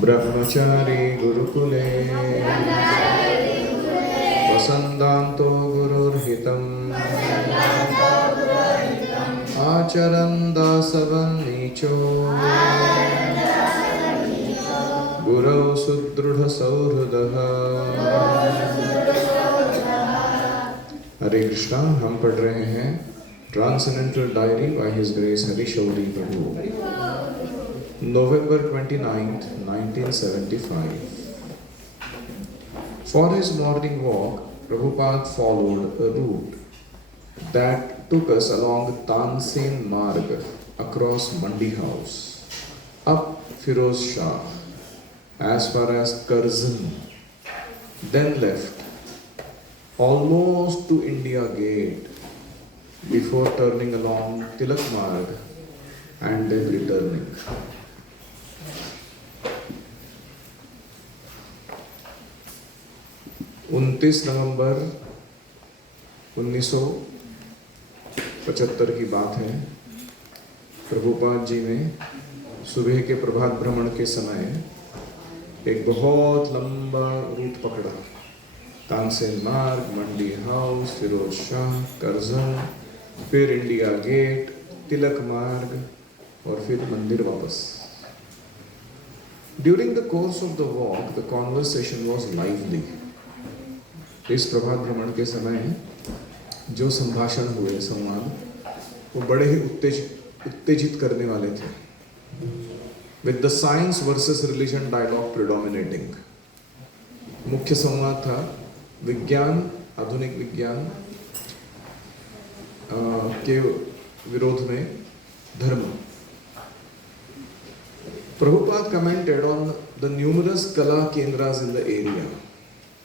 ब्रह्मचारी गुरुकुले वसन्तान्तो गुरुर्हितम् आचरन् दासवन् नीचो गुरौ सुदृढ़ सौहृदः। हरे कृष्णा। हम पढ़ रहे हैं transcendental diary by his grace Hari Shauri Prabhu, November 29th, 1975. For his morning walk, Prabhupada followed a route that took us along Tansen Marg across Mandi House, up Firoz Shah, as far as Curzon, then left, almost to India Gate, before turning along Tilak Marg and then returning. नवंबर 1975 की बात है। प्रभुपाद जी ने सुबह के प्रभात भ्रमण के समय एक बहुत लंबा रूट पकड़ा। तानसेन मार्ग, मंडी हाउस, फिरोज शाह, करजन, फिर इंडिया गेट, तिलक मार्ग और फिर मंदिर वापस। During the course of the walk, the conversation was lively. इस प्रभात भ्रमण के समय जो संभाषण हुए, संवाद, वो बड़े ही उत्तेजित करने वाले थे। With the science versus religion dialogue predominating. मुख्य संवाद था विज्ञान, आधुनिक विज्ञान के विरोध में धर्म। Prabhupada commented on the numerous kala kendras in the area.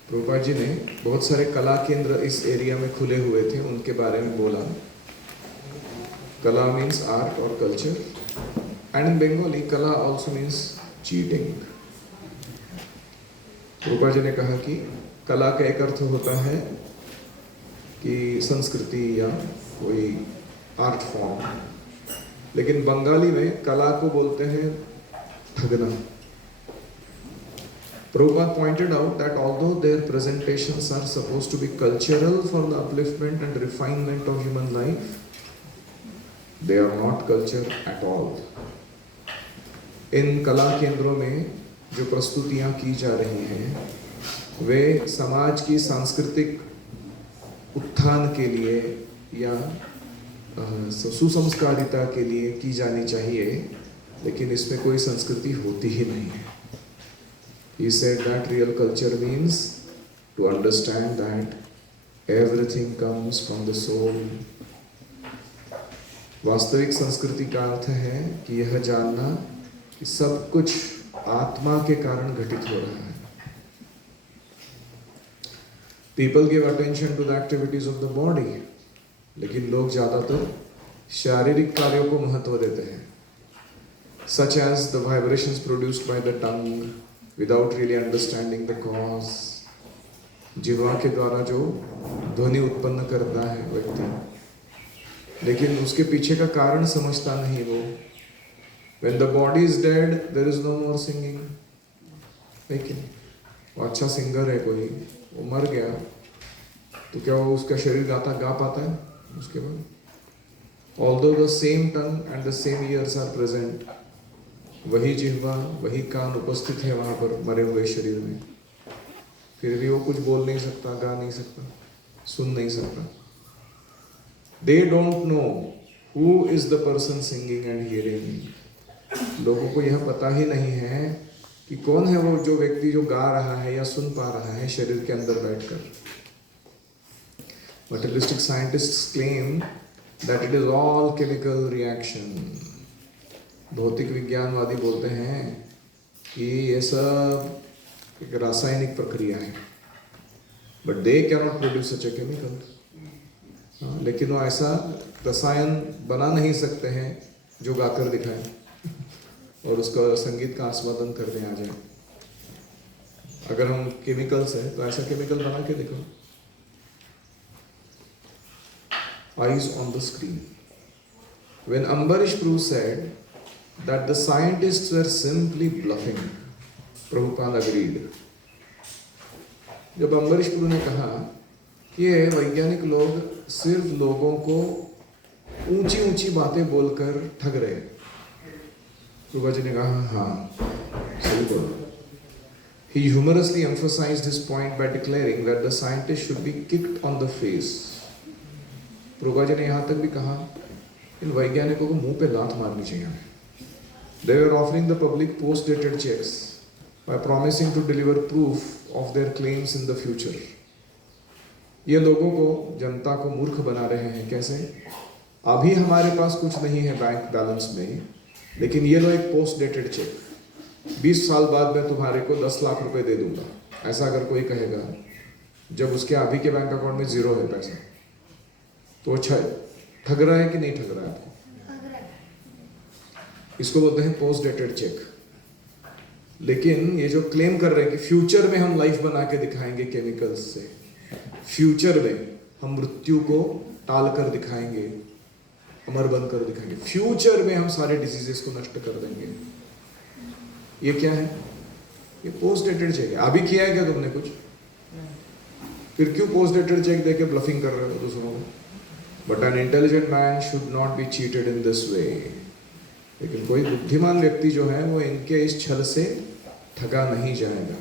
Prabhupada ji ने बहुत सारे कला केंद्र इस एरिया में खुले हुए थे, उनके बारे में बोला। कला मीन्स आर्ट और कल्चर, एंड इन बंगाली कला also means cheating. Prabhupada ji ने कहा कि कला का एक अर्थ होता है कि संस्कृति या कोई आर्ट फॉर्म, लेकिन बंगाली में कला को बोलते हैं ठगना। Prabhupada pointed out that although their presentations are supposed to be cultural for the upliftment and refinement of human life, they are not culture at all. इन कला केंद्रों में जो प्रस्तुतियां की जा रही हैं, वे समाज की सांस्कृतिक उत्थान के लिए या सुसंस्कारिता के लिए की जानी चाहिए, लेकिन इसमें कोई संस्कृति होती ही नहीं है। He said that real culture means to understand that everything comes from the soul. वास्तविक संस्कृति का अर्थ है कि यह जानना कि सब कुछ आत्मा के कारण घटित हो रहा है। People give attention to the activities of the body, लेकिन लोग ज्यादातर शारीरिक कार्यों को महत्व देते हैं, such as the vibrations produced by the tongue, without really understanding the cause. जिह्वा के द्वारा जो ध्वनि उत्पन्न करता है व्यक्ति, लेकिन उसके पीछे का कारण समझता नहीं वो। When the body is dead, there is no more singing. लेकिन वो अच्छा सिंगर है कोई, वो मर गया तो क्या वो उसका शरीर गा पाता है उसके बाद? Although the same tongue and the same ears are present, वही जिह्वा, वही कान उपस्थित है वहां पर मरे हुए शरीर में, फिर भी वो कुछ बोल नहीं सकता, गा नहीं सकता, सुन नहीं सकता। They don't know who is the person singing and hearing. लोगों को यह पता ही नहीं है कि कौन है वो जो व्यक्ति जो गा रहा है या सुन पा रहा है शरीर के अंदर बैठकर। Materialistic scientists claim that it is all chemical reaction. भौतिक विज्ञानवादी बोलते हैं कि ये सब एक रासायनिक प्रक्रिया है, but they cannot produce such a chemical. लेकिन वो ऐसा रसायन बना नहीं सकते हैं जो गाकर दिखाए और उसका संगीत का आस्वादन करने आ जाए। अगर हम केमिकल्स हैं तो ऐसा केमिकल बना के दिखाओ। Eyes on the screen. When Ambarish Prabhu said that the scientists were simply bluffing, Prabhupada agreed. जब अम्बरीश प्रभु ने कहा कि ये वैज्ञानिक लोग सिर्फ लोगों को ऊंची ऊंची बातें बोलकर ठग रहे हैं, प्रभुपाद जी ने कहा हाँ सही बोलो। He humorously emphasized his point by declaring that the scientists should be kicked on the face. Prabhupada ji ने यहाँ तक भी कहा इन वैज्ञानिकों को मुंह पे लात मारनी चाहिए। They were offering the public post-dated checks by promising to deliver proof of their claims in the future. ये लोगों को, जनता को मूर्ख बना रहे हैं। कैसे? अभी हमारे पास कुछ नहीं है बैंक बैलेंस में, लेकिन ये लो एक पोस्ट डेटेड चेक, 20 साल बाद मैं तुम्हारे को 10 लाख रुपए दे दूंगा। ऐसा अगर कोई कहेगा जब उसके अभी के बैंक अकाउंट में 0 है पैसा, तो अच्छा ठग रहा है कि नहीं ठग रहा है आपको? इसको बोलते हैं पोस्ट डेटेड चेक। लेकिन ये जो क्लेम कर रहे हैं कि फ्यूचर में हम लाइफ बना के दिखाएंगे केमिकल्स से, फ्यूचर में हम मृत्यु को टाल कर दिखाएंगे, अमर बनकर दिखाएंगे, फ्यूचर में हम सारे डिजीजेस को नष्ट कर देंगे, ये क्या है? ये पोस्ट डेटेड चेक है। अभी किया है क्या तुमने कुछ? फिर क्यों पोस्ट डेटेड चेक देके ब्लफिंग कर रहे हो दूसरों को? But an intelligent man should not be cheated in this way. लेकिन कोई बुद्धिमान व्यक्ति जो है वो इनके इस छल से ठगा नहीं जाएगा।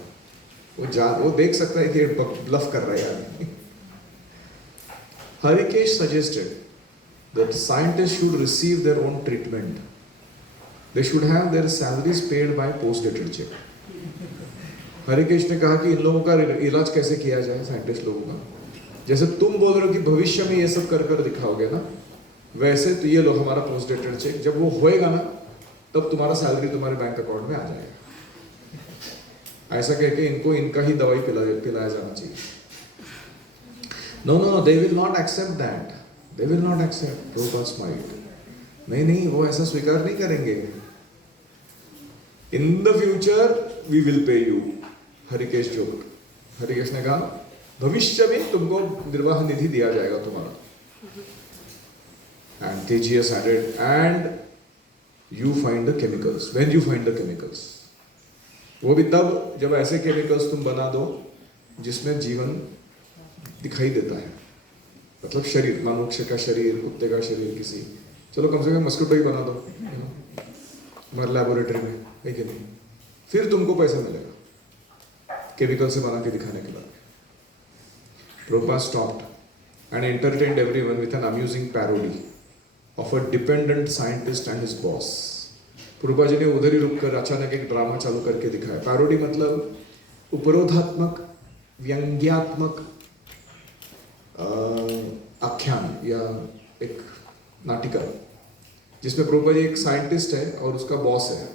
वो देख सकता है कि ब्लफ कर रहा है। Harikesh suggested that scientists should receive their own treatment. They should have their salaries paid by post-dated check. Harikesh ने कहा कि इन लोगों का इलाज कैसे किया जाए, साइंटिस्ट लोगों का। जैसे तुम बोल रहे हो कि भविष्य में ये सब कर कर दिखाओगे ना, वैसे तो ये लो हमारा पोस्ट डेटेड चेक, जब वो होएगा ना तब तुम्हारा सैलरी तुम्हारे बैंक अकाउंट में आ जाएगा। ऐसा कह के इनको इनका ही दवाई पिलाया जाना चाहिए। No, they will not accept that. They will not accept. Prabhupada smiled. नहीं, वो ऐसा स्वीकार नहीं करेंगे। In the future, we will pay you. Harikesh joke. Harikesh ने कहा भविष्य में तुमको निर्वाह निधि दिया जाएगा तुम्हारा। And Tejas added, and you find the chemicals. When you find the chemicals. वो भी तब जब ऐसे केमिकल्स तुम बना दो जिसमें जीवन दिखाई देता है। मतलब शरीर, मनुष्य का शरीर, कुत्ते का शरीर, किसी, चलो कम से कम मस्किटो ही बना दो हमारे लैबोरेटरी में, है कि नहीं? फिर तुमको पैसा मिलेगा केमिकल से बना के दिखाने के बाद। Prabhupada stopped and entertained everyone with an amusing parody of a dependent scientist and his boss. Prabhupada ji ने उधर ही रुककर अचानक एक ड्रामा चालू करके दिखाया। पैरोडी मतलब उपरोधात्मक, व्यंग्यात्मक आख्यान या एक नाटिका, जिसमें प्रभुपाद जी एक साइंटिस्ट है और उसका बॉस है।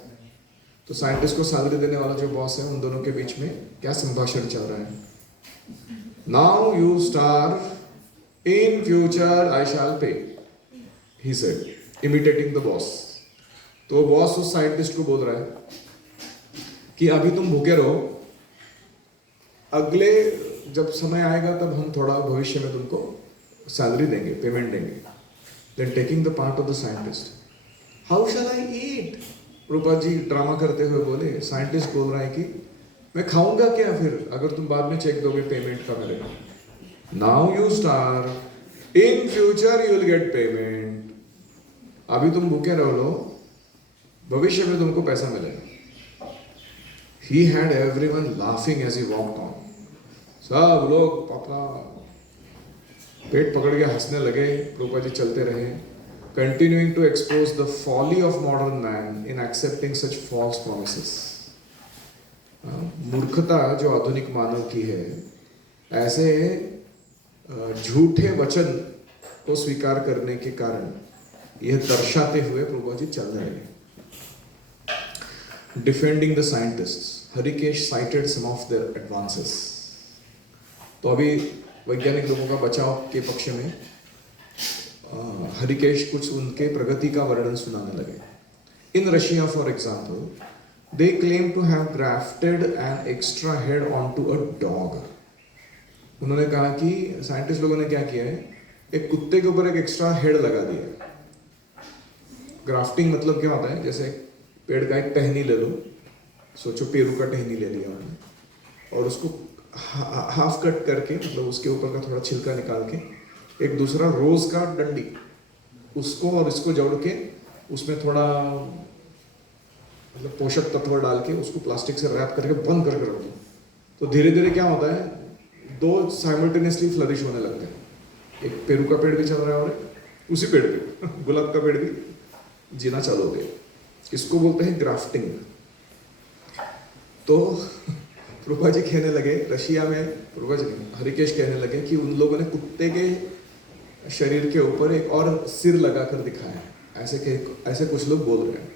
तो साइंटिस्ट को सैलरी देने वाला जो बॉस है, उन दोनों के बीच में क्या संभाषण चल रहा है? Now you star, in future I shall pay, he said, imitating the boss. तो बॉस उस साइंटिस्ट को बोल रहा है कि अभी तुम भूखे रहो, अगले जब समय आएगा तब हम थोड़ा भविष्य में तुमको सैलरी देंगे, पेमेंट देंगे। Then taking the part of the scientist, how shall I eat? Prabhupada ji drama करते हुए बोले, साइंटिस्ट बोल रहा है कि मैं खाऊंगा क्या फिर अगर तुम बाद में चेक दोगे पेमेंट का मेरे को। Now you star, in future you will get payment. अभी तुम भूखे रहो, भविष्य में तुमको पैसा मिलेगा। He had everyone laughing as he walked on. सब लोग अपना पेट पकड़ के हंसने लगे। प्रभुपाद जी चलते रहे, continuing to expose the folly of modern man in accepting such false promises. मूर्खता जो आधुनिक मानव की है, ऐसे झूठे वचन को स्वीकार करने के कारण यह दर्शाते हुए प्रभुपाद जी चल रहे हैं। Defending the scientists, Harikesh cited some of their advances. तो अभी वैज्ञानिक लोगों का बचाव के पक्ष में हरिकेश कुछ उनके प्रगति का वर्णन सुनाने लगे। In Russia, for example, they claim to have grafted an extra head onto a dog. उन्होंने कहा कि साइंटिस्ट लोगों ने क्या किया है, एक कुत्ते के ऊपर एक एक्स्ट्रा हेड लगा दिया। ग्राफ्टिंग मतलब क्या होता है, जैसे पेड़ का एक टहनी ले लो सोचो पेरू का टहनी ले लिया उन्होंने और उसको हाफ कट करके, मतलब उसके ऊपर का थोड़ा छिलका निकाल के, एक दूसरा रोज का डंडी उसको और इसको जोड़ के उसमें थोड़ा मतलब पोषक तत्व डाल के उसको प्लास्टिक से रैप करके बंद करके रख दो, तो धीरे धीरे क्या होता है, दो साइमल्टेनियसली फ्लरिश होने लगते हैं। एक पेरू का पेड़ भी चल रहा है और उसी पेड़ पे गुलाब का पेड़ भी जीना चालू हो गया। इसको बोलते हैं ग्राफ्टिंग। तो प्रभा जी कहने लगे रशिया में, प्रभा जी नहीं, हरिकेश कहने लगे कि उन लोगों ने कुत्ते के शरीर के ऊपर एक और सिर लगाकर दिखाया, ऐसे कुछ लोग बोल रहे हैं।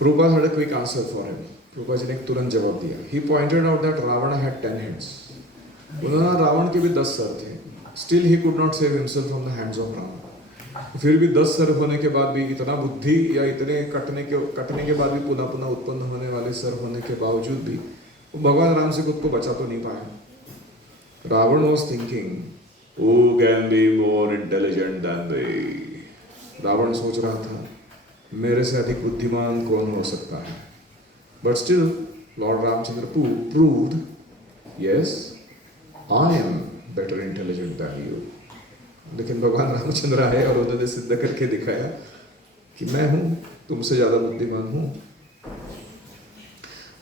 Prabhupada had a quick answer for him. Prabhupada जी ने एक तुरंत जवाब दिया. He pointed out that Ravana had 10 heads. उन्होंने रावण के भी 10 सर थे. Still he could not save himself from the hands of Rama. फिर भी 10 सर होने के बाद भी, इतना बुद्धि या इतने कटने के बाद भी पुनः पुनः उत्पन्न होने वाले सर होने के बावजूद भी वो भगवान राम से खुद को बचा तो नहीं पाया. Ravan was thinking, who can be more intelligent than they? Ravan सोच रहा था मेरे से अधिक बुद्धिमान कौन हो सकता है. But still Lord Ramchandra proved, yes, I am better intelligent than you. लेकिन भगवान रामचंद्र आए और उन्होंने सिद्ध करके दिखाया कि मैं हूं तुमसे ज्यादा बुद्धिमान हूं.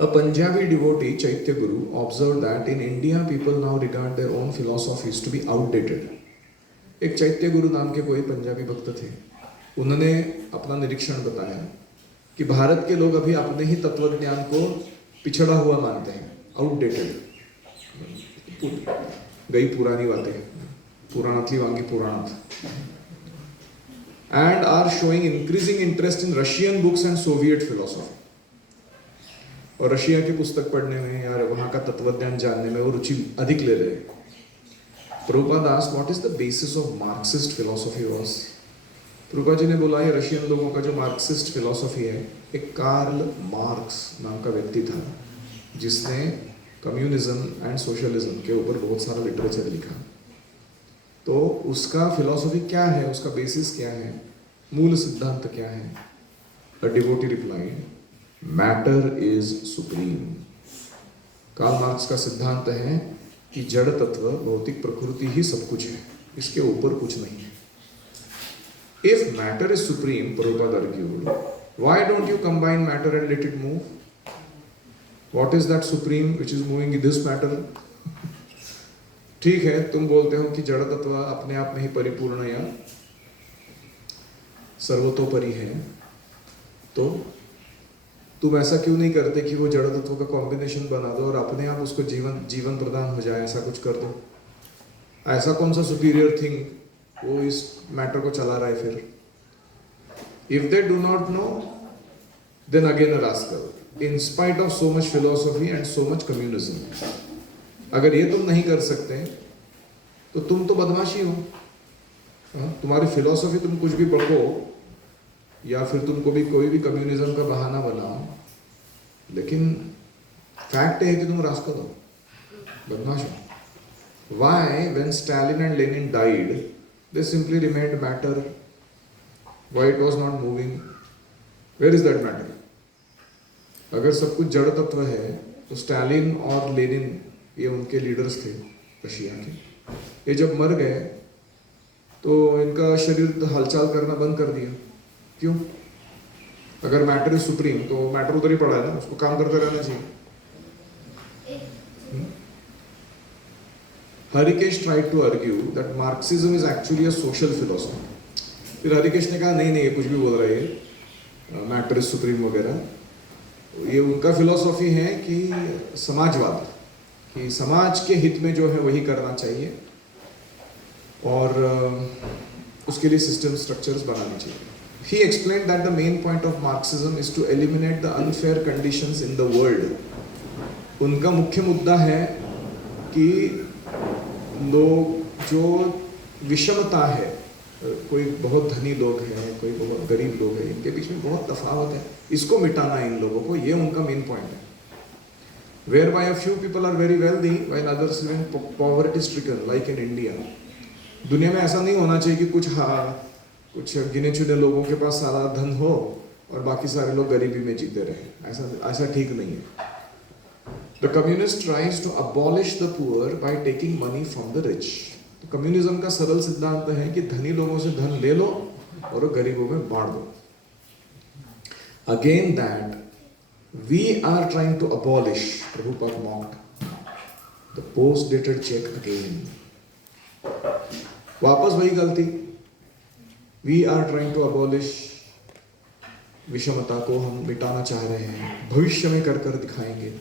A Punjabi devotee, Chaitya Guru, observed that in India people now regard their own philosophies to be outdated. एक चैत्य गुरु नाम के कोई पंजाबी भक्त थे. उन्होंने अपना निरीक्षण बताया कि भारत के लोग अभी अपने ही तत्वज्ञान को पिछड़ा हुआ मानते हैं, आउटडेटेड, गई पुरानी बातें, पुराणातली वांगी पुराणात, and are showing increasing interest in Russian books and Soviet philosophy. और रशिया की पुस्तक पढ़ने में या वहाँ का तत्वज्ञान जानने में वो रुचि अधिक ले रहे हैं. Prabhupada asked what is the basis of Marxist philosophy was. Prabhupada ji ने बोला ये रशियन लोगों का जो मार्क्सिस्ट फिलॉसफी है, एक कार्ल मार्क्स नाम का व्यक्ति था जिसने कम्युनिज्म एंड सोशलिज्म के ऊपर बहुत सारा लिटरेचर लिखा. तो उसका फिलॉसफी क्या है, उसका बेसिस क्या है, मूल सिद्धांत क्या है? A devotee replied, matter is supreme. Karl Marx का सिद्धांत है कि जड़ तत्व, भौतिक प्रकृति ही सब कुछ है, इसके ऊपर कुछ नहीं है. If matter is supreme, Prabhupada argued, why don't you combine matter and let it move? What is that supreme which is moving in this matter? ठीक है, तुम बोलते हो कि जड़ तत्व अपने आप में ही परिपूर्ण या सर्वतोपरि है, तो तुम ऐसा क्यों नहीं करते कि वो जड़ तत्व का कॉम्बिनेशन बना दो और अपने आप उसको जीवन प्रदान हो जाए, ऐसा कुछ कर दो. ऐसा कौन सा सुपीरियर थिंग वो इस मैटर को चला रहा है फिर? If they do not know, then again a rascal, in spite of so much philosophy and so much communism. अगर ये तुम नहीं कर सकते तो तुम तो बदमाशी हो. तुम्हारी फिलोसफी तुम कुछ भी पढ़ो या फिर तुमको भी कोई भी कम्युनिज्म का बहाना बनाओ, लेकिन फैक्ट है कि तुम रास्कल हो, बदमाश हो. Why, when Stalin and Lenin died, they simply remained matter? Why it was not moving? Where is that matter? अगर सब कुछ जड़ तत्व है तो स्टालिन और लेनिन, ये उनके लीडर्स थे रशिया के, ये जब मर गए तो इनका शरीर हलचल करना बंद कर दिया. क्यों? अगर मैटर इज सुप्रीम तो मैटर उधर ही पड़ा है ना, उसको काम करते रहना चाहिए. Harikesh tried to argue that Marxism is actually a social philosophy. फिर हरिकेश ने कहा नहीं ये कुछ भी बोल रहा है, ये मैटर इज सुप्रीम वगैरह. ये उनका फिलॉसफी है कि समाजवाद, कि समाज के हित में जो है वही करना चाहिए और उसके लिए सिस्टम स्ट्रक्चर्स बनाने चाहिए. He explained that the main point of Marxism is to eliminate the unfair conditions in the world. उनका मुख्य मुद्दा है कि लोग जो विषमता है, कोई बहुत धनी लोग हैं, कोई बहुत गरीब लोग हैं, इनके बीच में बहुत तफावत है, इसको मिटाना है इन लोगों को, ये उनका मेन पॉइंट है. Whereby a few people are very wealthy while others live in poverty stricken like in India. दुनिया में ऐसा नहीं होना चाहिए कि कुछ गिने चुने लोगों के पास सारा धन हो और बाकी सारे लोग गरीबी में जीते रहे। ऐसा ठीक नहीं है। The communist tries to abolish the poor by taking money from the rich. तो कम्युनिज्म का सरल सिद्धांत है कि धनी लोगों से धन ले लो और गरीबों में बांट दो। Again that we are trying to abolish, Prabhupada mocked, the post-dated check again. वापस वही गलती। We are trying to abolish, विषमता को हम मिटाना चाह रहे हैं, भविष्य में कर दिखाएंगे।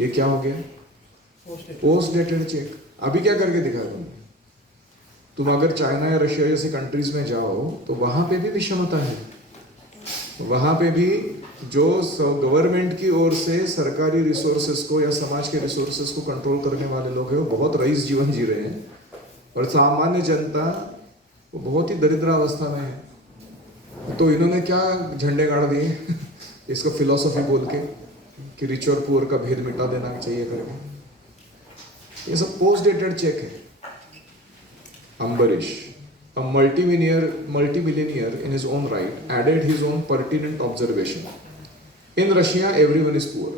ये क्या हो गया? Post dated cheque. अभी क्या करके दिखाया तुम अगर चाइना या रशिया जैसे कंट्रीज में जाओ तो वहां पे भी विषमता है। वहां पे भी जो गवर्नमेंट की ओर से सरकारी रिसोर्सेस को या समाज के रिसोर्सेस को कंट्रोल करने वाले लोग हैं, वो बहुत रईस जीवन जी रहे हैं, और सामान्य जनता वो बहुत ही दरिद्र अवस्था में है। तो इन्होंने क्या झंडे गाड़ दिए इसको फिलॉसफी बोल के कि रिच और पुअर का भेद मिटा देना चाहिए करके। ये सब पोस्ट डेटेड चेक है। Ambarish, a multi-billionaire in his own right, added his own pertinent observation. In Russia, everyone is poor.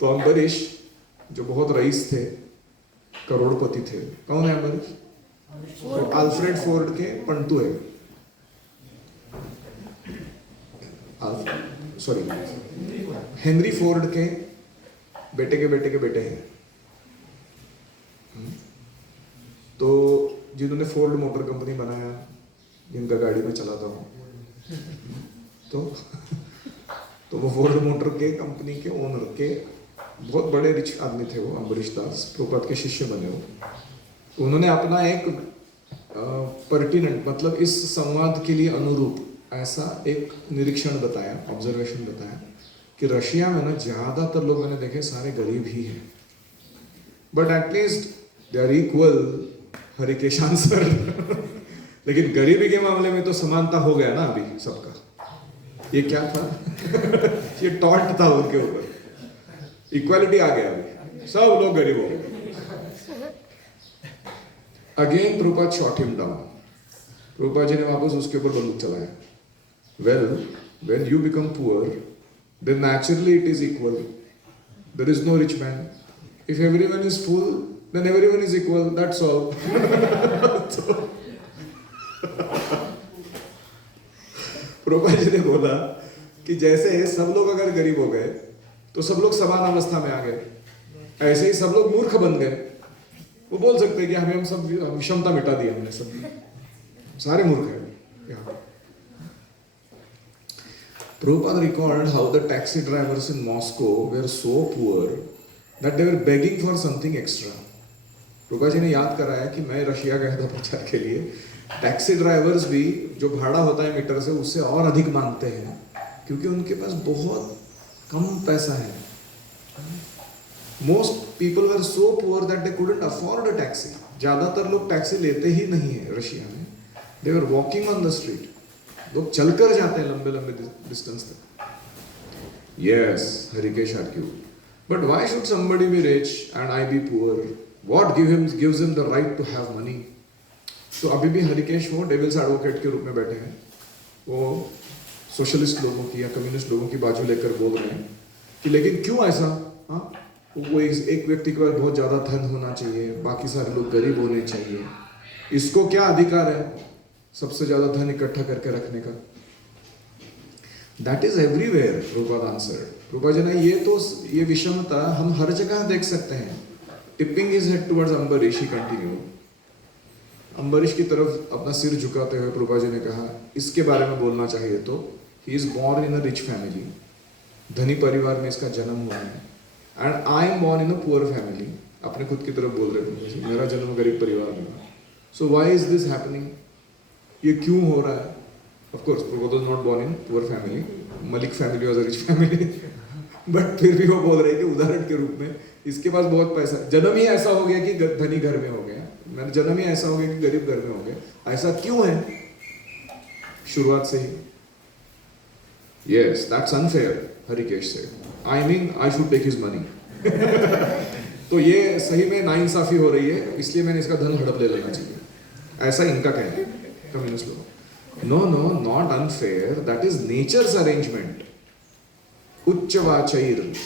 तो अम्बरीश जो बहुत रईस थे, करोड़पति थे, कौन है अम्बरीश? तो अल्फ्रेड फोर्ड के पंटू है। सॉरी, हेनरी फोर्ड के बेटे के बेटे के बेटे हैं। तो जिन्होंने फोर्ड मोटर कंपनी बनाया, जिनका गाड़ी में चलाता हूँ, तो वो फोर्ड मोटर के कंपनी के ओनर के बहुत बड़े रिच आदमी थे वो, अम्बरीश दास, प्रभुपाद के शिष्य बने हो। तो उन्होंने अपना एक पर्टिनेंट, मतलब इस संवाद के लिए अनुरूप ऐसा एक निरीक्षण बताया, ऑब्जर्वेशन बताया कि रशिया में ना ज्यादातर लोग मैंने देखे सारे गरीब ही हैं, but at least they are equal. Harikesh answer लेकिन गरीबी के मामले में तो समानता हो गया ना अभी सबका। ये क्या था ये टॉन्ट था उनके ऊपर, इक्वालिटी आ गया अभी, सब लोग गरीब हो गए। Again Prabhupada shot him down. Prabhupada ji ने वापस उसके ऊपर बंदूक चलाया। Well, when you become poor, then naturally it is equal. There is no rich man. If everyone is full, then everyone is equal. That's all. Prabhupada ji ने बोला कि जैसे सब लोग अगर गरीब हो गए तो सब लोग समान अवस्था में आ गए, ऐसे ही सब लोग मूर्ख बन गए। वो बोल सकते हैं कि हम सब विषमता मिटा दी हमने, सब सारे मूर्ख हैं यहाँ। Prabhupada recalled how the taxi drivers in Moscow were so poor that they were begging for something extra. Prabhupada ji ने याद कराया कि मैं रशिया गया था प्रचार के लिए, टैक्सी ड्राइवर्स भी जो भाड़ा होता है मीटर से उससे और अधिक मांगते हैं, क्योंकि उनके पास बहुत कम पैसा है। Most people were so poor that they couldn't afford a taxi. ज्यादातर लोग टैक्सी लेते ही नहीं है रशिया में। They were walking on the street. लोग चलकर जाते हैं लंबे लंबे डिस्टेंस तक। Yes, Harikesh argued. But why should somebody be rich and I be poor? What gives him the right to have money? तो अभी भी हरिकेश वो डेविल्स एडवोकेट के रूप में बैठे हैं। वो सोशलिस्ट लोगों की या कम्युनिस्ट लोगों की बाजू लेकर बोल रहे हैं कि लेकिन क्यों ऐसा? हाँ, वो एक व्यक्ति के पास बहुत ज्यादा धन होना चाहिए, बाकी सारे लोग गरीब होने चाहिए। इसको क्या अधिकार है सबसे ज्यादा धन इकट्ठा करके रखने का? That is everywhere, Prabhupada answered. Prabhupada ji ने ये विषमता हम हर जगह देख सकते हैं। Tipping his head towards Ambarish, he continued. Ambarish की तरफ अपना सिर झुकाते हुए प्रभुपाद जी ने कहा, इसके बारे में बोलना चाहिए तो he is born in a rich family. धनी परिवार में इसका जन्म हुआ है। And I am born in a poor family. अपने खुद की तरफ बोल रहे प्रभुपाद जी, मेरा जन्म गरीब परिवार में हुआ। So why is this happening? ये क्यों हो रहा है? Of course, Prabhupada was not born in poor family. Malik family was a rich family. But फिर भी वो बोल रहे हैं कि उदाहरण के रूप में इसके पास बहुत पैसा, जन्म ही ऐसा हो गया कि धनी घर में हो गया, मेरा जन्म ही ऐसा हो गया कि गरीब घर में हो गया। ऐसा क्यों है शुरुआत से ही? Yes, that's unfair, Harikesh said. I mean, I should take his money. तो ये सही में नाइंसाफी हो रही है, इसलिए मैंने इसका धन हड़प ले लेना चाहिए, ऐसा इनका कहना है कम्युनिस्ट लोग। No, no, not unfair. That is nature's arrangement. Uchchavachair.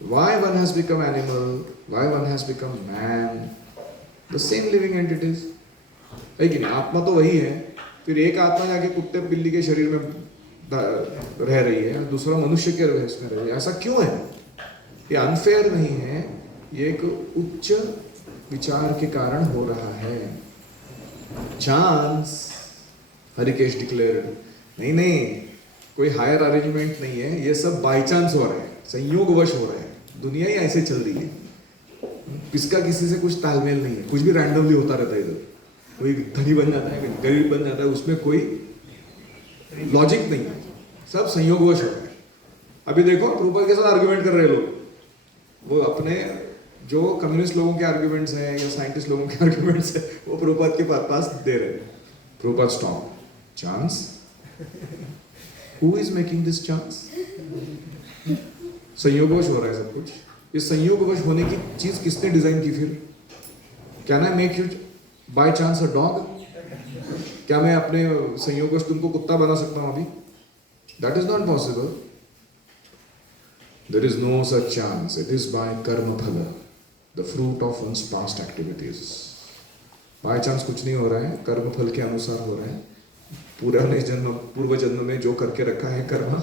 Why one has become animal? Why one has become man? The same living entities. है कि नहीं? आत्मा तो वही है. फिर एक आत्मा जाके कुत्ते बिल्ली के शरीर में रह रही है, दूसरा मनुष्य के इसमें रह रही है. ऐसा क्यों है? ये अनफेयर नहीं है. ये एक उच्च विचार के कारण हो रहा है. Chance, Harikesh declared. नहीं, कोई हायर अरेंजमेंट नहीं है. ये सब बाय चांस हो रहा है, संयोगवश हो रहा है. दुनिया ही ऐसे चल रही है. किसका किसी से कुछ तालमेल नहीं है. कुछ भी रैंडमली होता रहता है. इधर कोई धनी बन जाता है, कोई गरीब बन जाता है. उसमें कोई लॉजिक नहीं है. सब संयोगवश हो रहा है. अभी देखो प्रभुपाद के साथ आर्ग्यूमेंट कर रहे लोग. वो अपने जो कम्युनिस्ट लोगों के आर्ग्यूमेंट्स हैं या साइंटिस्ट लोगों के आर्ग्यूमेंट्स हैं वो प्रभुपाद के पास दे रहे हैं. Prabhupada stop. Chance? Who is making this chance? संयोगवश हो रहा है सब कुछ. इस संयोगवश होने की चीज किसने डिजाइन की फिर? Can I make you by chance a dog? क्या मैं अपने संयोगवश तुमको कुत्ता बना सकता हूं अभी? That is not possible. There is no such chance. It is by karma phal, the fruit of one's past activities. By chance कुछ नहीं हो रहा है. कर्म फल के अनुसार हो रहा है. पुराने जन्म, पूर्व जन्म में जो करके रखा है कर्म,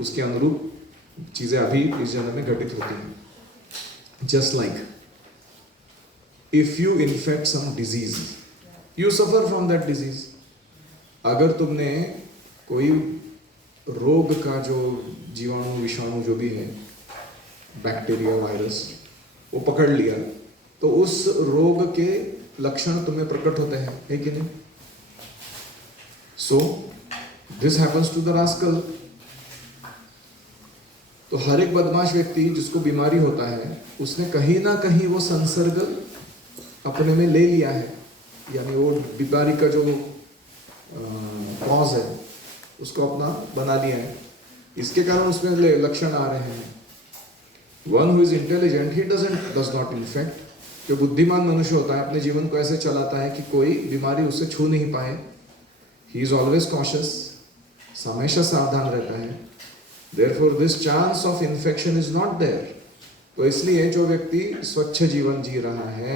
उसके अनुरूप चीजें अभी इस जन्म में घटित होती हैं. Just like if you infect some disease, you suffer from that disease. अगर तुमने कोई रोग का जो जीवाणु, विषाणु जो भी है, बैक्टीरिया, वायरस, वो पकड़ लिया तो उस रोग के लक्षण तुम्हें प्रकट होते हैं, है कि नहीं? So this happens to the rascal. तो हर एक बदमाश व्यक्ति जिसको बीमारी होता है, उसने कहीं ना कहीं वो संसर्ग अपने में ले लिया है. यानी वो बीमारी का जो कॉज है उसको अपना बना लिया है. इसके कारण उसमें लक्षण आ रहे हैं. One who is intelligent, he does not infect. जो बुद्धिमान मनुष्य होता है अपने जीवन को ऐसे चलाता है कि कोई बीमारी उससे छू नहीं पाए. ही इज ऑलवेज कॉशियस, हमेशा सावधान रहता है. Therefore, this chance of infection is not there. तो इसलिए जो व्यक्ति स्वच्छ जीवन जी रहा है,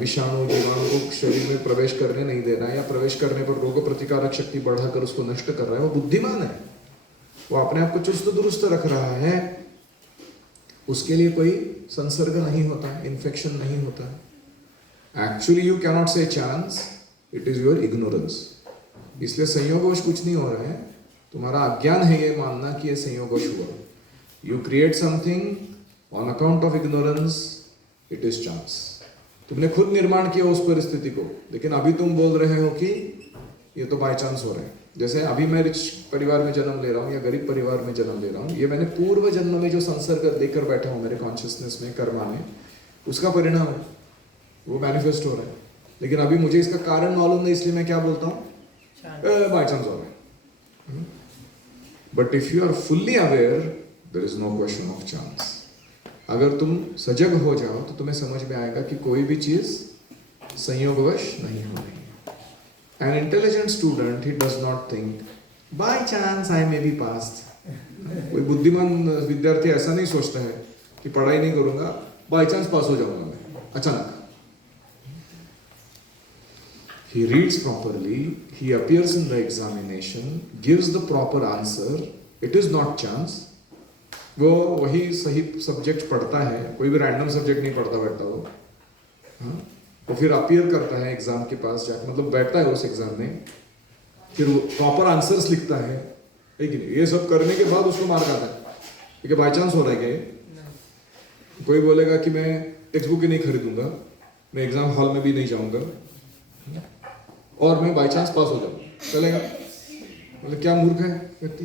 विषाणु जीवाणु को शरीर में प्रवेश करने नहीं दे रहा है, या प्रवेश करने पर रोग प्रतिकारक शक्ति बढ़ाकर उसको नष्ट कर रहा है, वो बुद्धिमान है. वो अपने आप को चुस्त दुरुस्त रख रहा है. उसके लिए कोई संसर्ग नहीं होता, इन्फेक्शन नहीं होता. Actually you cannot say chance, it is your ignorance. इसलिए संयोगवश कुछ नहीं हो रहा है. तुम्हारा अज्ञान है ये मानना कि ये संयोगवश हुआ. You create something on account of ignorance, it is chance. तुमने खुद निर्माण किया उस परिस्थिति को, लेकिन अभी तुम बोल रहे हो कि ये तो बाय चांस हो रहा है. जैसे अभी मैं रिच परिवार में जन्म ले रहा हूँ या गरीब परिवार में जन्म ले रहा हूँ, ये मैंने पूर्व जन्म में जो संसर्ग लेकर बैठा हूँ मेरे कॉन्शियसनेस में, कर्मा में, उसका परिणाम है. वो मैनिफेस्ट हो रहा है. लेकिन अभी मुझे इसका कारण मालूम नहीं, इसलिए मैं क्या बोलता हूँ, बाय चांस हो रहा है. But if you are fully aware, there is no question of chance. अगर तुम सजग हो जाओ तो तुम्हें समझ में आएगा कि कोई भी चीज संयोगवश नहीं हो रही. An intelligent student, he does not think, by chance I may be passed. कोई बुद्धिमान विद्यार्थी ऐसा नहीं सोचता है कि पढ़ाई नहीं करूंगा, बाय चांस पास हो जाऊंगा मैं अचानक. He reads properly, he appears in the examination, gives the proper answer. It is not chance. वो वही सही सब्जेक्ट पढ़ता है, कोई भी रैंडम सब्जेक्ट नहीं पढ़ता बैठता वो. हाँ, वो फिर अपीयर करता है एग्जाम के पास जाकर, मतलब बैठता है उस एग्जाम में, फिर वो प्रॉपर आंसर्स लिखता है. लेकिन ये सब करने के बाद उसको मार्क आता है. क्योंकि बाई चांस हो रहा है क्या? कोई बोलेगा कि मैं टेक्स्ट बुक ही नहीं खरीदूंगा, मैं एग्जाम हॉल में भी नहीं जाऊंगा और मैं बाई चांस पास हो जाऊं, चलेगा? मतलब क्या मूर्ख है व्यक्ति.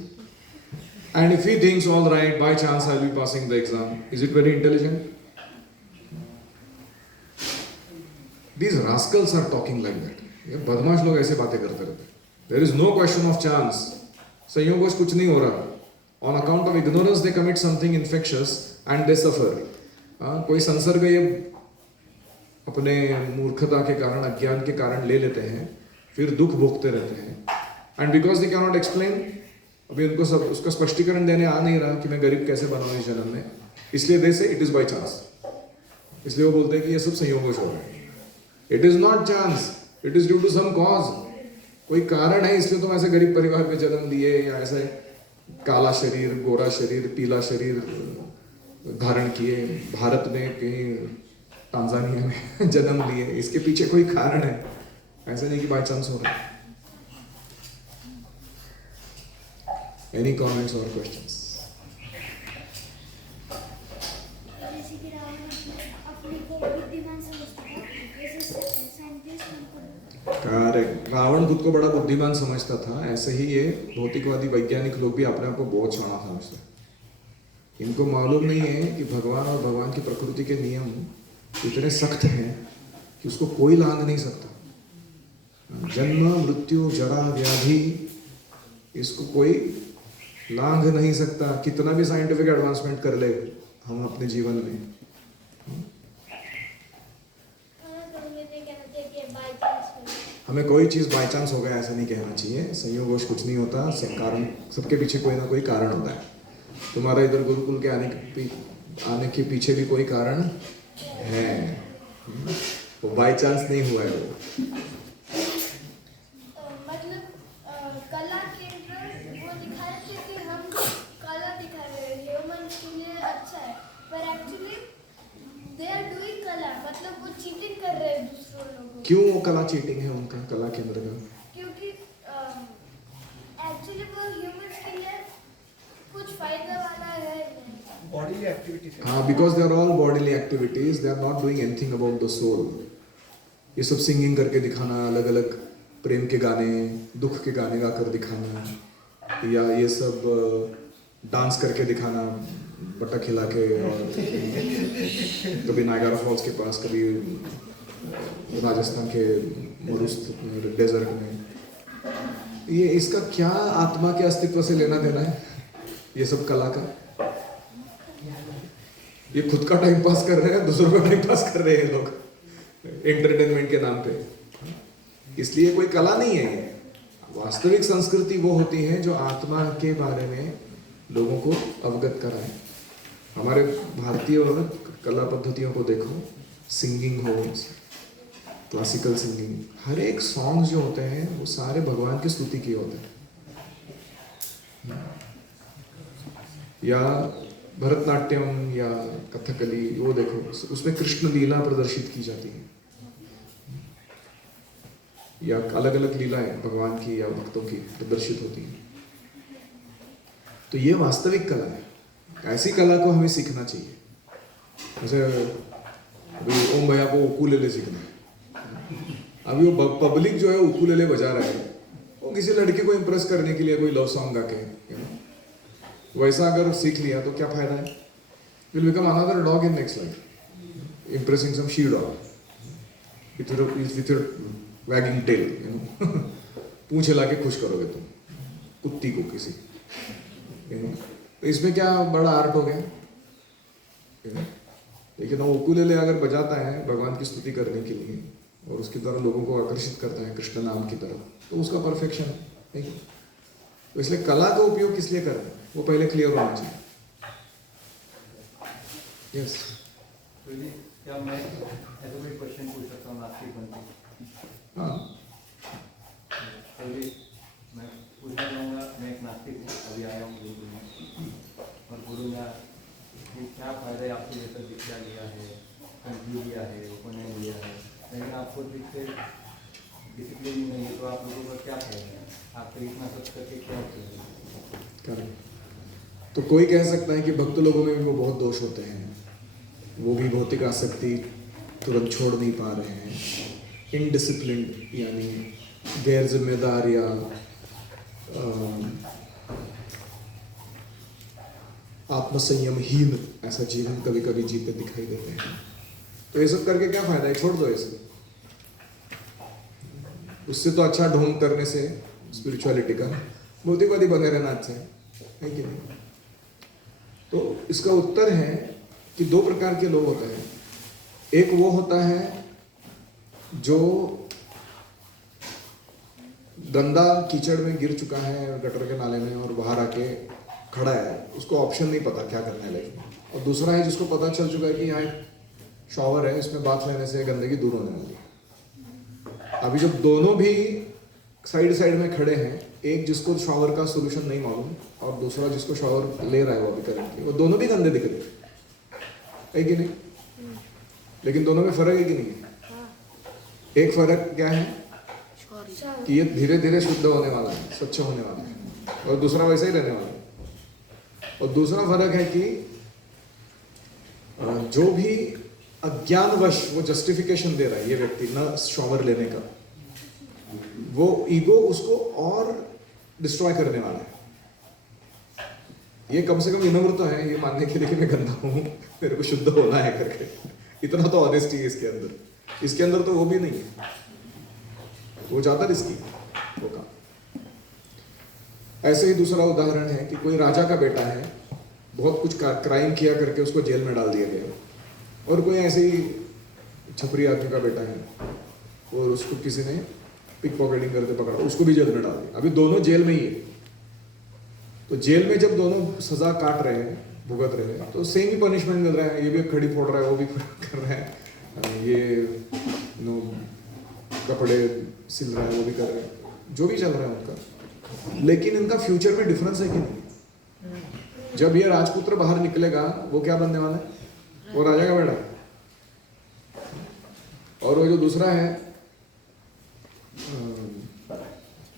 And if he thinks all right, by chance I will be passing the exam, is it very intelligent? These rascals are talking like that. ये बदमाश लोग ऐसे बातें करते रहते हैं. There is no question of chance. संयोगवश कुछ नहीं हो रहा. On account of ignorance they commit something infectious and they suffer. कोई संसर्ग ये अपने मूर्खता के कारण, अज्ञान के कारण ले लेते हैं, फिर दुख भोगते रहते हैं, and because they can not explain, अभी उनको सब उसका स्पष्टीकरण देने आ नहीं रहा कि मैं गरीब कैसे बना हूं इस जन्म में, इसलिए दे से इट इज बाय चांस, इसलिए वो बोलते हैं कि ये सब संयोगवश हो रहा है। It is not chance, it is due to some cause, कोई कारण है, इसलिए तुम ऐसे गरीब परिवार में जन्म लिए, या ऐसे काला शरीर, गोरा शरीर, पीला शरीर धारण किए, भारत में कहीं तांजानिया में जन्म लिए, इसके पीछे कोई कारण है, ऐसा नहीं कि बाय चांस हो रहा है। एनी कमेंट्स और क्वेश्चंस? जैसे कि रावण अपने को बुद्धिमान समझता था, जैसे साइंटिस्ट उनको करेक्ट, रावण खुद को बड़ा बुद्धिमान समझता था, ऐसे ही ये भौतिकवादी वैज्ञानिक लोग भी अपने आप को बहुत शाना समझते हैं। इनको मालूम नहीं है कि भगवान और भगवान की प्रकृति के नियम इतने सख्त हैं कि उसको कोई लांघ नहीं सकता। जन्म, मृत्यु, जरा, व्याधि, इसको कोई लांघ नहीं सकता, कितना भी साइंटिफिक एडवांसमेंट कर ले हम अपने जीवन में। हमें कोई चीज़ बाय चांस हो गया ऐसा नहीं कहना चाहिए, संयोगवश कुछ नहीं होता, कारण सबके पीछे कोई ना कोई कारण होता है। तुम्हारा इधर गुरुकुल के आने के पीछे भी कोई कारण है, वो बाय चांस नहीं हुआ है वो। मतलब कला के अंदर वो दिखाए थे कि हम कला दिखा रहे हैं, ह्यूमन के लिए अच्छा है, पर एक्चुअली दे आर डूइंग कला, मतलब वो चीटिंग कर रहे हैं दूसरों लोगों को। क्यों वो कला चीटिंग है उनका, कला केंद्र का? क्योंकि एक्चुअली वो ह्यूमंस के लिए कुछ फायदा वाला है नहीं। Bodily activities. हाँ, because they are all bodily activities, they are not doing anything about the soul. ये सब सिंगिंग करके दिखाना, अलग अलग प्रेम के गाने, दुख के गाने गा कर दिखाना, या ये सब डांस करके दिखाना बट्टा खिला के, और कभी नायगारा फॉल्स के पास, कभी राजस्थान के मरुस्थल डेजर्ट में, ये इसका क्या आत्मा के अस्तित्व से लेना देना है ये सब कला का? ये खुद का टाइम पास कर रहे हैं, दूसरों का टाइम पास कर रहे हैं लोग एंटरटेनमेंट के नाम पे, इसलिए कोई कला नहीं है ये। वास्तविक संस्कृति वो होती है जो आत्मा के बारे में लोगों को अवगत कराए। हमारे भारतीय कला पद्धतियों को देखो, सिंगिंग हो, क्लासिकल सिंगिंग, हर एक सॉन्ग जो होते हैं वो सारे भगवान की स्तुति किए होते हैं। या भरतनाट्यम या कथकली, वो देखो, उसमें कृष्ण लीला प्रदर्शित की जाती है, या अलग अलग लीलाएं भगवान की या भक्तों की प्रदर्शित होती हैं। तो ये वास्तविक कला है, ऐसी कला को हमें सीखना चाहिए। जैसे अभी ओम भैया को उकुलेले सीखना है, अभी वो पब्लिक जो है उकुलेले बजा रहा है, वो किसी लड़के को इम्प्रेस करने के लिए कोई लव सॉन्ग गा के, वैसा अगर सीख लिया तो क्या फायदा है? Will become another dog in next life, impressing some she dog with your wagging tail, पूंछ हिला के खुश करोगे तुम कुत्ती को किसी, तो इसमें क्या बड़ा आर्ट हो गया? लेकिन वो उकुलेले अगर बजाता है भगवान की स्तुति करने के लिए और उसकी तरफ लोगों को आकर्षित करता है कृष्ण नाम की तरफ, तो उसका परफेक्शन है, ठीक है? तो इसलिए कला का उपयोग किस लिए कर रहे हैं वो पहले क्लियर होना चाहिए। यस, क्या मैं ऐसा कोई क्वेश्चन पूछ सकता हूँ नास्तिक बनते? हाँ, मैं पूछना चाहूँगा, मैं एक नास्तिक हूँ, अभी आया हूँ गुरु में, और गुरु ने क्या फ़ायदा आपको जैसा दीक्षा लिया है, कंट्री लिया है, ओपन लिया है, लेकिन आपको दिखते डिसिप्लिन नहीं है, तो आप लोगों का क्या फायदा है? आपको इतना सब करके क्या चाहिए? तो कोई कह सकता है कि भक्त लोगों में भी वो बहुत दोष होते हैं, वो भी भौतिक आसक्ति तुरंत छोड़ नहीं पा रहे हैं, इनडिसिप्लिन यानी गैर जिम्मेदार या आत्मसंयमहीन ऐसा जीवन कभी कभी जीते दिखाई देते हैं। तो ये सब करके क्या फायदा है? छोड़ दो ये सब, उससे तो अच्छा ढोंग करने से स्पिरिचुअलिटी का भौतिकवादी बने रहना अच्छा है कि नहीं? तो इसका उत्तर है कि दो प्रकार के लोग होते हैं। एक वो होता है जो गंदा कीचड़ में गिर चुका है गटर के नाले में और बाहर आके खड़ा है, उसको ऑप्शन नहीं पता क्या करना है लाइफ में। और दूसरा है जिसको पता चल चुका है कि यहाँ एक शॉवर है, इसमें बाथ लेने से गंदगी दूर होने वाली है। अभी जब दोनों भी साइड साइड में खड़े हैं, एक जिसको शॉवर का सोल्यूशन नहीं मालूम और दूसरा जिसको शॉवर ले रहा है वो अभी करंटली, वो दोनों भी गंदे दिख रहे हैं कि नहीं? लेकिन दोनों में फर्क है कि नहीं है? एक फर्क क्या है कि ये धीरे धीरे शुद्ध होने वाला है, स्वच्छ होने वाला है, और दूसरा वैसा ही रहने वाला है। और दूसरा फर्क है कि जो भी अज्ञानवश वो जस्टिफिकेशन दे रहा है ये व्यक्ति ना शॉवर लेने का, वो ईगो उसको और डिस्ट्रॉय करने वाला है। ये कम से कम विनम्र तो है ये मानने के लिए कि मैं गंदा हूँ, मेरे को शुद्ध होना है करके, इतना तो ऑनेस्टी है इसके अंदर। इसके अंदर तो वो भी नहीं है, वो ज्यादा रिस्की वो काम। ऐसे ही दूसरा उदाहरण है कि कोई राजा का बेटा है, बहुत कुछ क्राइम किया करके उसको जेल में डाल दिया गया, और कोई ऐसे ही छपरी आदमी का बेटा है और उसको किसी ने पिक पॉकेटिंग करके पकड़ा, उसको भी जेल में डाल दिया। अभी दोनों जेल में ही है, तो जेल में जब दोनों सजा काट रहे हैं, भुगत रहे हैं, तो सेम ही पनिशमेंट मिल रहा है। ये भी खड़ी फोड़ रहा है, वो भी कर रहा है, ये कपड़े सिल रहा है, वो भी कर रहे हैं, जो भी चल रहा है उनका। लेकिन इनका फ्यूचर में डिफरेंस है कि नहीं? जब ये राजपुत्र बाहर निकलेगा वो क्या बनने वाला है? वो राजा का बेटा। और वो जो दूसरा है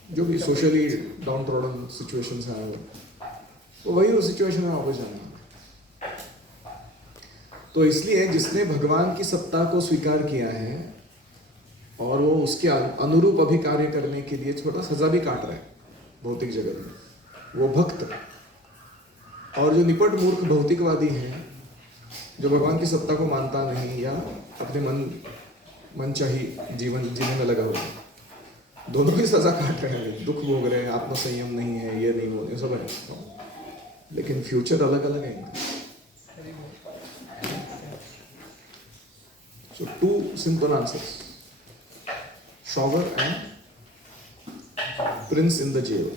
जो भी सोशली डाउन ट्रोडन सिचुएशंस है, वो वही उस सिचुएशन में वापस जाना। तो इसलिए जिसने भगवान की सत्ता को स्वीकार किया है और वो उसके अनुरूप अभी कार्य करने के लिए छोटा सजा भी काट रहा है भौतिक जगत में, वो भक्त। और जो निपट मूर्ख भौतिकवादी है, जो भगवान की सत्ता को मानता नहीं या अपने मन चाही जीवन जीने में लगा हुआ है, दोनों ही सजा काट रहे हैं, दुख भोग रहे हैं, आत्मसंयम नहीं है, ये नहीं, वो सब है, लेकिन फ्यूचर अलग अलग है इनका। So 2 simple answers: shower and prince in the jail.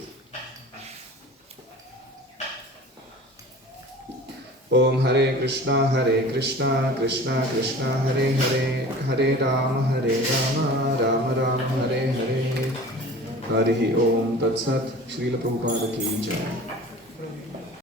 Om Hare Krishna Krishna Krishna Hare Hare, Hare Rama Rama Rama Hare Hare. Harihi Om Tat Sat. Srila Prabhupada ki jai.